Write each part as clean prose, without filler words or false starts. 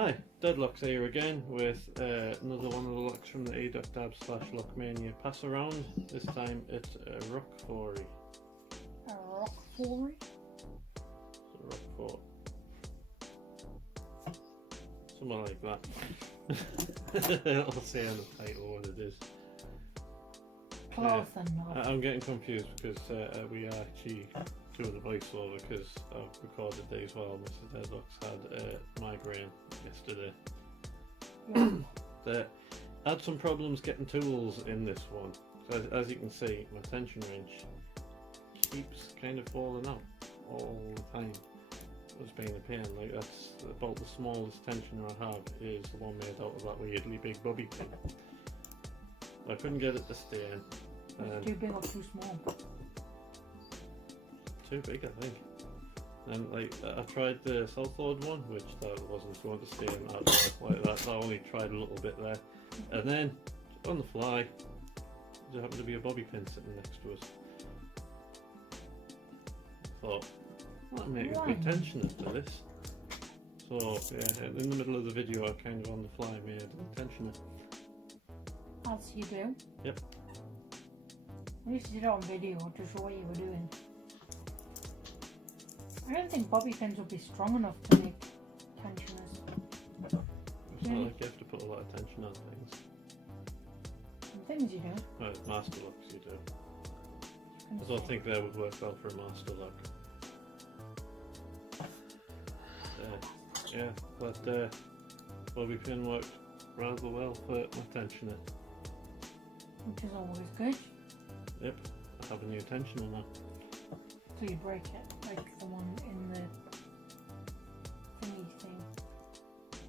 Hi, Deadlocks here again with another one of the locks from the Edoc Dab / Lockmania pass around. This time it's a Rockfort. A Rockfort? It's a Rockfort. Something like that. I'll say on the title what it is. Close enough. I'm getting confused because we are actually doing the voiceover because I've recorded these while Mrs. Deadlocks had migraine yesterday. They had some problems getting tools in this one. So as you can see, my tension wrench keeps kind of falling out all the time. It's being a pain. Like that's about the smallest tensioner I have is the one made out of that weirdly big bobby pin. I couldn't get it to stay in. Too big or too small? Too big, I think. And like I tried the Southward one, which that wasn't going to stay in at all. Like that, I only tried a little bit there, and then on the fly, there happened to be a bobby pin sitting next to us. Thought that'll make a good tensioner to this. So yeah, in the middle of the video, I kind of on the fly made a tensioner. As you do. Yep. At least you did it on video to show what you were doing. I don't think bobby pins would be strong enough to make tensioners. It's not like you have to put a lot of tension on things. Some things you do. Well, master locks you do. I don't think that would work well for a master lock. Yeah, but bobby pin worked rather well for my tensioner. Which is always good. Yep, I have a new tensioner now. So you break it, like the one in the thingy thing.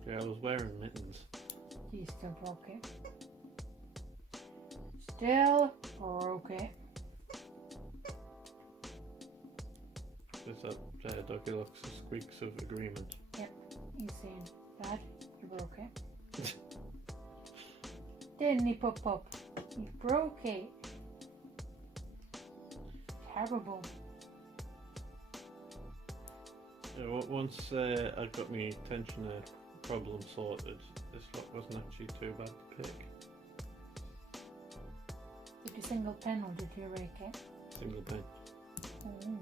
Yeah, I was wearing mittens. You still broke it. Still broke it. Is that Deadlocks squeaks of agreement? Yep, he's saying, Dad, you broke it. Didn't he, Pup? You broke it. Terrible. Yeah, once I got my tensioner problem sorted, this lock wasn't actually too bad to pick. Did you single pin or did you rake it? Single pin. Oh.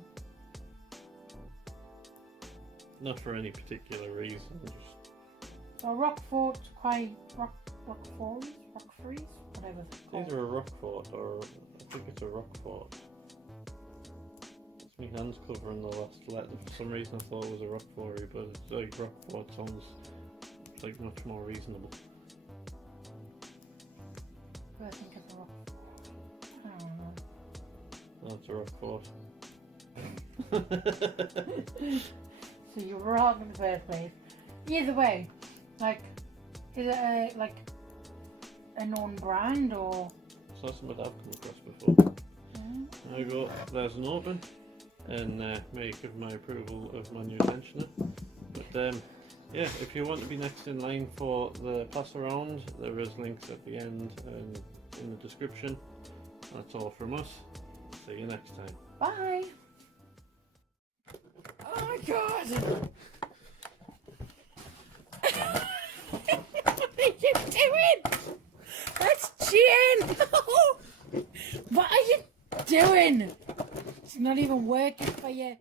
Not for any particular reason, just... So Rockfort's quite... Rockforts? Whatever it's called. Either a Rockfort or... I think it's a Rockfort. My hand's covering the last letter. For some reason I thought it was a Rockfort, but it's like Rockfort sounds like much more reasonable. I think it's a Rockfort. I don't know. No, it's a Rockfort. So you were wrong in the first place. Either way, like, is it a known brand or? It's not something I've come across before. There you go. There's an open. And may give my approval of my new tensioner. But yeah, if you want to be next in line for the pass around, there is links at the end and in the description. That's all from us. See you next time. Bye! Oh my god! What are you doing? That's cheating! What are you doing? It's not even working for you.